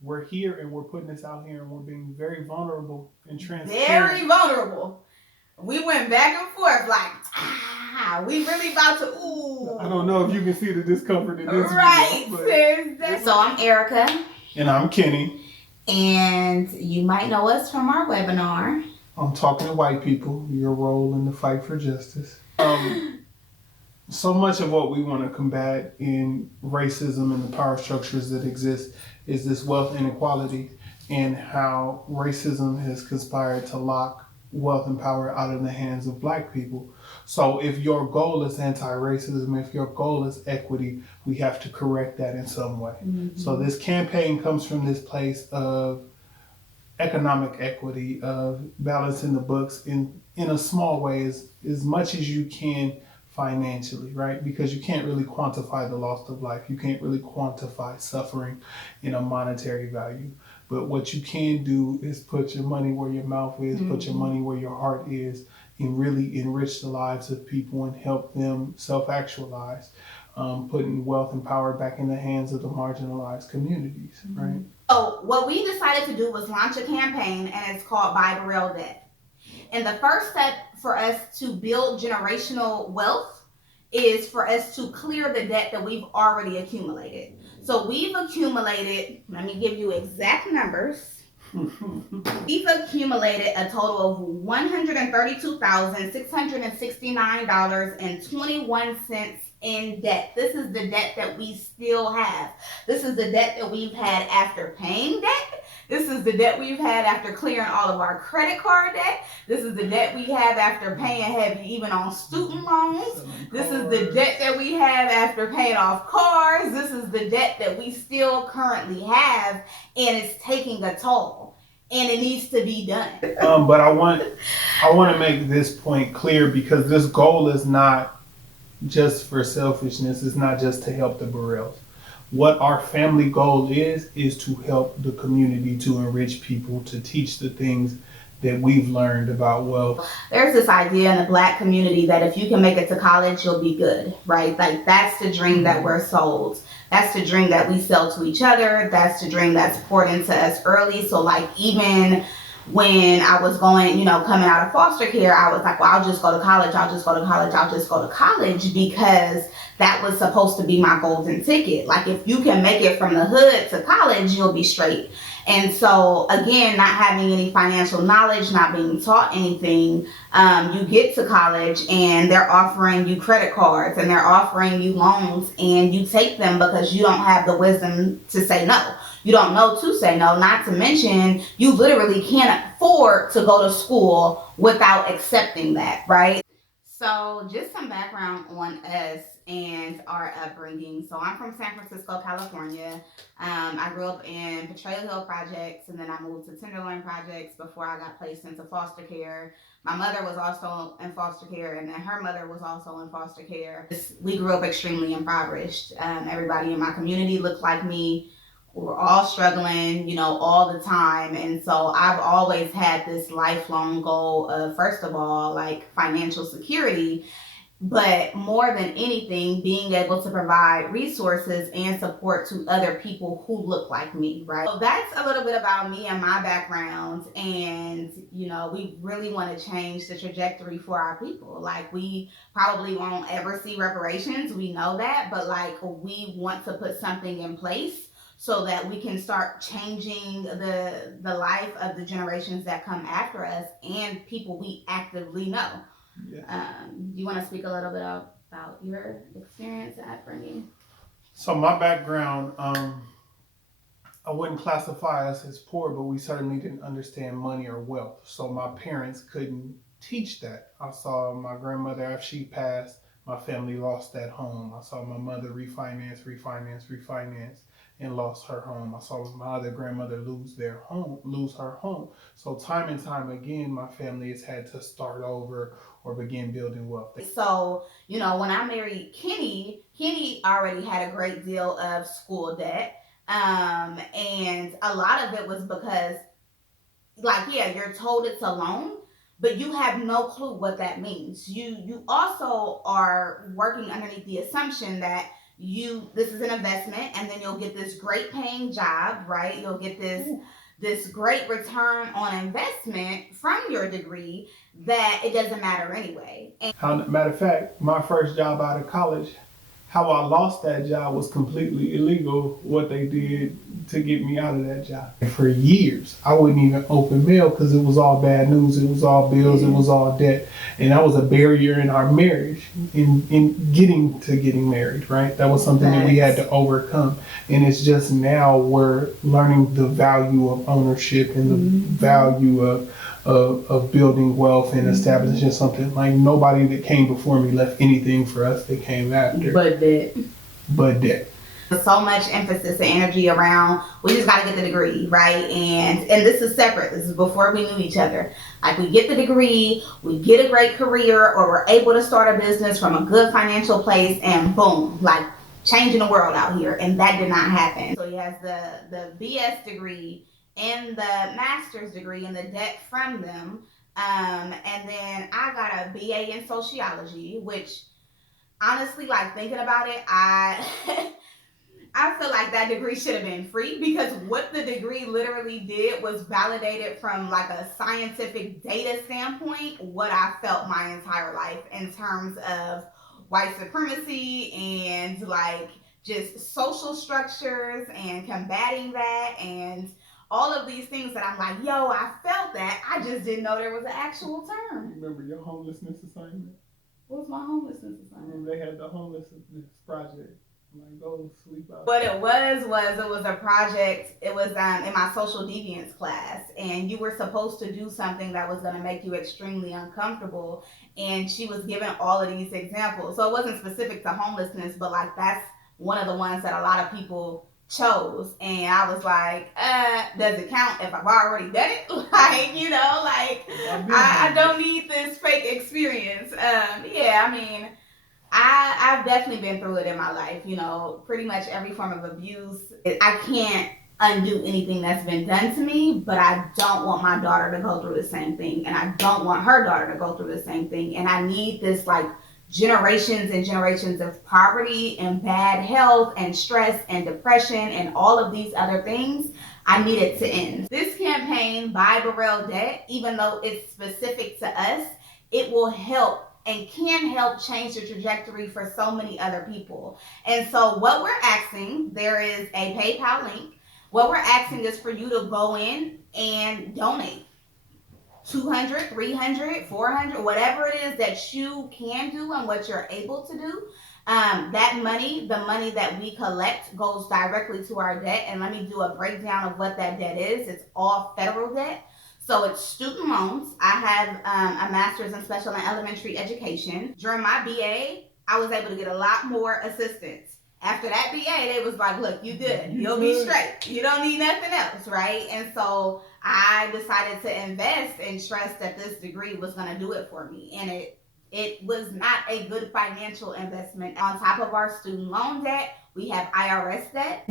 we're here and we're putting this out here and we're being very vulnerable and Very transparent. vulnerable. We went back and forth like, we really about to, I don't know if you can see the discomfort in this right, video, but So I'm Erica, and I'm Kenny. and you might know us from our webinar. I'm talking to white people, your role in the fight for justice. So much of what we want to combat in racism and the power structures that exist is this wealth inequality and how racism has conspired to lock wealth and power out of the hands of black people. So if your goal is anti-racism, if your goal is equity, we have to correct that in some way. Mm-hmm. So this campaign comes from this place of economic equity, of balancing the books in a small way, as much as you can financially, right? Because you can't really quantify the loss of life. You can't really quantify suffering in a monetary value. But what you can do is put your money where your mouth is, put your money where your heart is, and really enrich the lives of people and help them self-actualize, putting wealth and power back in the hands of the marginalized communities, right? So what we decided to do was launch a campaign, and it's called Buy Burrell Debt. And the first step for us to build generational wealth is for us to clear the debt that we've already accumulated. So we've accumulated, let me give you exact numbers. We've accumulated a total of $132,669.21 in debt. This is the debt that we still have. This is the debt that we've had after paying debt. This is the debt we've had after clearing all of our credit card debt. This is the debt we have after paying heavy even on student loans. This is the debt that we have after paying off cars. This is the debt that we still currently have, and it's taking a toll. And it needs to be done. But I want to make this point clear, because this goal is not just for selfishness. It's not just to help the Burrells. What our family goal is to help the community, to enrich people, to teach the things that we've learned about wealth. There's this idea in the black community that if you can make it to college, you'll be good, right? Like that's the dream that we're sold. That's the dream that we sell to each other. That's the dream that's poured into us early. So like even when I was going, coming out of foster care, I was like, well, I'll just go to college. I'll just go to college. I'll just go to college, because that was supposed to be my golden ticket. Like if you can make it from the hood to college, you'll be straight. And so again, not having any financial knowledge, not being taught anything, you get to college and they're offering you credit cards and they're offering you loans, and you take them because you don't have the wisdom to say no. You don't know to say no, not to mention you literally can't afford to go to school without accepting that, right? So just some background on us and our upbringing. So I'm from San Francisco, California. I grew up in Potrero Hill Projects, and then I moved to Tenderloin Projects before I got placed into foster care. My mother was also in foster care, and then her mother was also in foster care. We grew up extremely impoverished. Everybody in my community looked like me. We're all struggling, all the time. And so I've always had this lifelong goal of, first of all, like financial security, but more than anything, being able to provide resources and support to other people who look like me, right? So that's a little bit about me and my background. And, we really want to change the trajectory for our people. Like, we probably won't ever see reparations. We know that. But, like, we want to put something in place so that we can start changing the life of the generations that come after us and people we actively know. Yeah. You want to speak a little bit about your experience and upbringing? So my background, I wouldn't classify us as poor, but we certainly didn't understand money or wealth. So my parents couldn't teach that. I saw my grandmother, after she passed, my family lost that home. I saw my mother refinance, and lost her home. I saw my other grandmother lose her home. So time and time again, my family has had to start over or begin building wealth. So, when I married Kenny already had a great deal of school debt. And a lot of it was because, like, yeah, you're told it's a loan, but you have no clue what that means. You also are working underneath the assumption that this is an investment, and then you'll get this great paying job, right? You'll get this great return on investment from your degree that it doesn't matter anyway. Matter of fact, my first job out of college, how I lost that job was completely illegal, what they did to get me out of that job. And for years, I wouldn't even open mail because it was all bad news, it was all bills, it was all debt. And that was a barrier in our marriage, in getting married, right? That was something that we had to overcome. And it's just now we're learning the value of ownership and the value of building wealth and establishing something. Like, nobody that came before me left anything for us that came after. But debt. So much emphasis and energy around, we just got to get the degree, right? And this is separate. This is before we knew each other. Like, we get the degree, we get a great career, or we're able to start a business from a good financial place, and boom, like, changing the world out here. And that did not happen. So he has the BS degree and the master's degree and the debt from them. And then I got a BA in sociology, which honestly, like, thinking about it, I feel like that degree should have been free, because what the degree literally did was validated from like a scientific data standpoint what I felt my entire life in terms of white supremacy and like just social structures and combating that and all of these things that I'm like, yo, I felt that. I just didn't know there was an actual term. Remember your homelessness assignment? What was my homelessness assignment? Remember they had the homelessness project. Like, go sleep out. What it was a project. It was in my social deviance class, and you were supposed to do something that was going to make you extremely uncomfortable. And she was given all of these examples. So it wasn't specific to homelessness, but like that's one of the ones that a lot of people chose. And I was like, does it count if I've already done it? Like, you know, like I don't need this fake experience. Yeah, I mean, I've definitely been through it in my life, you know, pretty much every form of abuse. I can't undo anything that's been done to me, but I don't want my daughter to go through the same thing, and I don't want her daughter to go through the same thing. And I need this like generations and generations of poverty and bad health and stress and depression and all of these other things. I need it to end. This campaign by Burrell Debt, even though it's specific to us, it will help and can help change the trajectory for so many other people. And so what we're asking, there is a PayPal link. What we're asking is for you to go in and donate $200, $300, $400, whatever it is that you can do and what you're able to do. That money, the money that we collect, goes directly to our debt. And let me do a breakdown of what that debt is. It's all federal debt. So it's student loans. I have a master's in special and elementary education. During my BA, I was able to get a lot more assistance. After that BA, they was like, look, you good. You'll be straight. You don't need nothing else, right? And so I decided to invest and trust that this degree was going to do it for me. And it was not a good financial investment. On top of our student loan debt, we have IRS debt,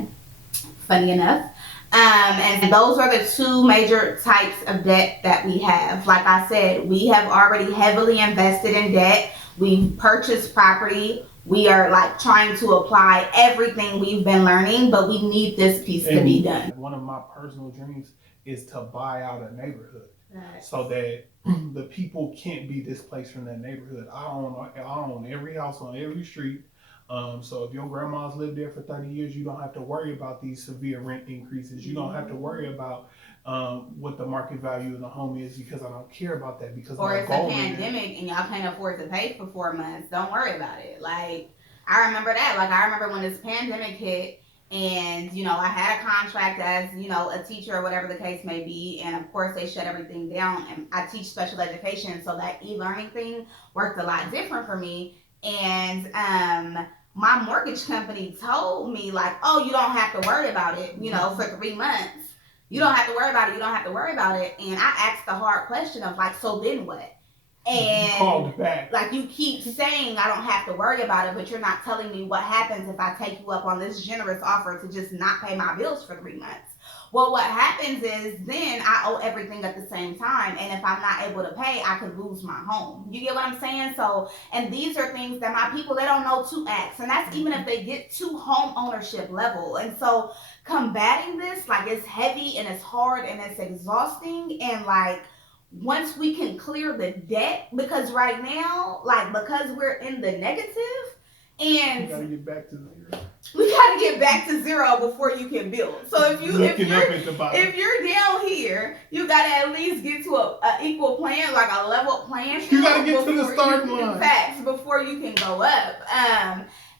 funny enough. And those are the two major types of debt that we have. Like I said, we have already heavily invested in debt. We've purchased property. We are like trying to apply everything we've been learning, but we need this piece to be done. One of my personal dreams is to buy out a neighborhood, right, so that the people can't be displaced from that neighborhood. I own every house on every street. So if your grandma's lived there for 30 years, you don't have to worry about these severe rent increases. You don't have to worry about what the market value of the home is, because I don't care about that. Because or it's a pandemic and y'all can't afford to pay for 4 months. Don't worry about it. Like, I remember that. Like, I remember when this pandemic hit, and you know, I had a contract as, you know, a teacher or whatever the case may be, and of course they shut everything down. And I teach special education, so that e-learning thing worked a lot different for me. And my mortgage company told me like, oh, you don't have to worry about it, you know, for 3 months. You don't have to worry about it. You don't have to worry about it. And I asked the hard question of like, so then what? And you called back. Like, you keep saying I don't have to worry about it, but you're not telling me what happens if I take you up on this generous offer to just not pay my bills for 3 months. Well, what happens is then I owe everything at the same time. And if I'm not able to pay, I could lose my home. You get what I'm saying? So, and these are things that my people, they don't know to ask. And that's even if they get to home ownership level. And so combating this, like it's heavy and it's hard and it's exhausting. And like, once we can clear the debt, because right now, like, because we're in the negative, and You gotta get back to zero. we got to get back to zero before you can build. So if you're down here, you got to at least get to a equal plan, like a level playing field. You got to get to the starting line. Facts before you can go up.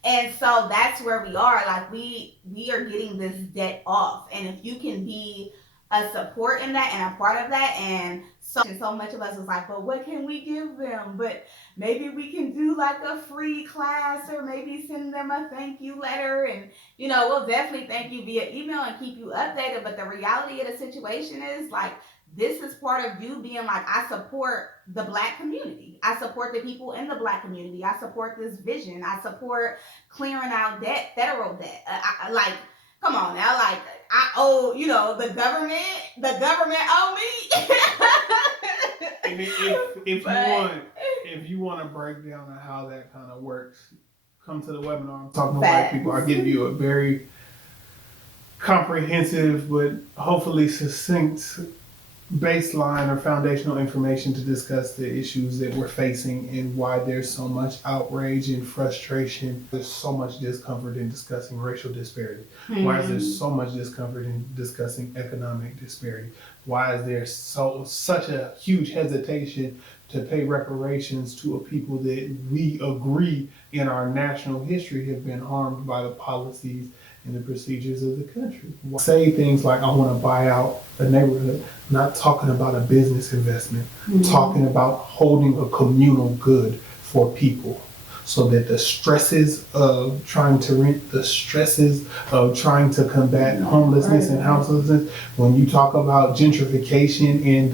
And so that's where we are. Like we are getting this debt off, and if you can be a support in that and a part of that, and so much of us was like, but what can we give them? But maybe we can do like a free class, or maybe send them a thank you letter, and we'll definitely thank you via email and keep you updated. But the reality of the situation is like, this is part of you being like, I support the Black community. I support the people in the Black community. I support this vision. I support clearing out debt, federal debt. Like, come on now, like I owe, the government owe me. And if you want to break down on how that kind of works, come to the webinar. I'm talking to white people. I'll give you a very comprehensive but hopefully succinct baseline or foundational information to discuss the issues that we're facing and why there's so much outrage and frustration. There's so much discomfort in discussing racial disparity. Why is there so much discomfort in discussing economic disparity? Why is there such a huge hesitation to pay reparations to a people that we agree in our national history have been harmed by the policies and the procedures of the country? Say things like, I want to buy out a neighborhood. I'm not talking about a business investment. I'm talking about holding a communal good for people, so that the stresses of trying to rent, the stresses of trying to combat homelessness and houselessness, when you talk about gentrification and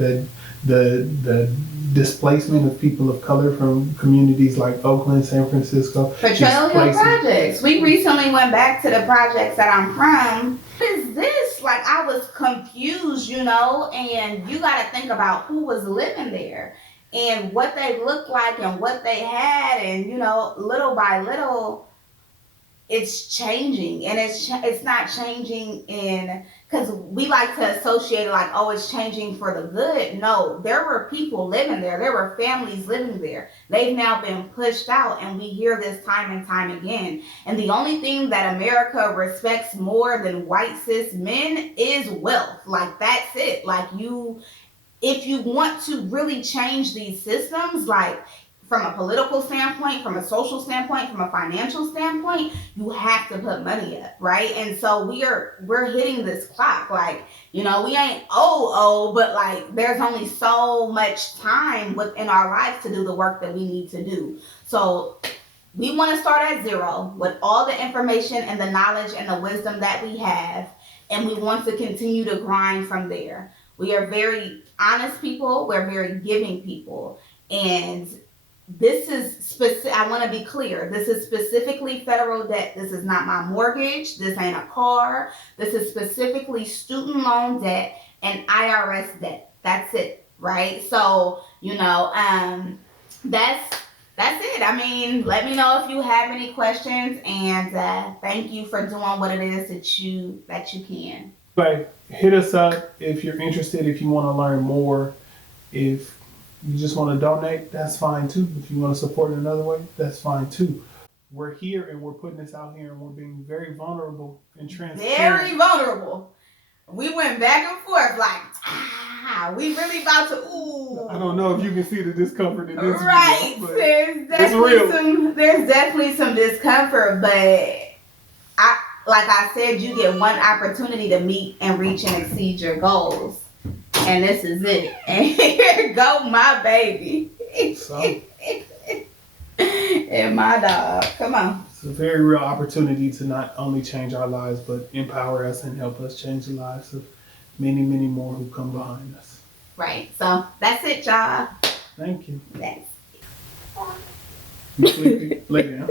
the displacement of people of color from communities like Oakland, San Francisco. Potrero Hill projects. We recently went back to the projects that I'm from. What is this? Like, I was confused, and you got to think about who was living there and what they looked like and what they had, and little by little, it's changing, and it's not changing because we like to associate it like, oh, it's changing for the good. No, there were people living there. There were families living there. They've now been pushed out, and we hear this time and time again. And the only thing that America respects more than white cis men is wealth. Like, that's it. Like, if you want to really change these systems, like from a political standpoint, from a social standpoint, from a financial standpoint, you have to put money up, right? And so we're hitting this clock. Like, we ain't but like there's only so much time within our lives to do the work that we need to do. So we want to start at zero with all the information and the knowledge and the wisdom that we have, and we want to continue to grind from there. We are very honest people. We're very giving people. And this is specific. I want to be clear. This is specifically federal debt. This is not my mortgage. This ain't a car. This is specifically student loan debt and IRS debt. That's it, right? So, that's it. I mean, let me know if you have any questions, and thank you for doing what it is that you can. But hit us up if you're interested, if you want to learn more. If you just want to donate, that's fine too. If you want to support in another way, that's fine too. We're here and we're putting this out here, and we're being very vulnerable and transparent. Very vulnerable. We went back and forth like, we really about to, ooh. I don't know if you can see the discomfort in this right. video, There's definitely some discomfort, but like I said, you get one opportunity to meet and reach and exceed your goals. And this is it. And here go my baby. So, and my dog. Come on. It's a very real opportunity to not only change our lives, but empower us and help us change the lives of many, many more who come behind us. Right. So that's it, y'all. Thank you. Thanks. You sleepy? Lay down.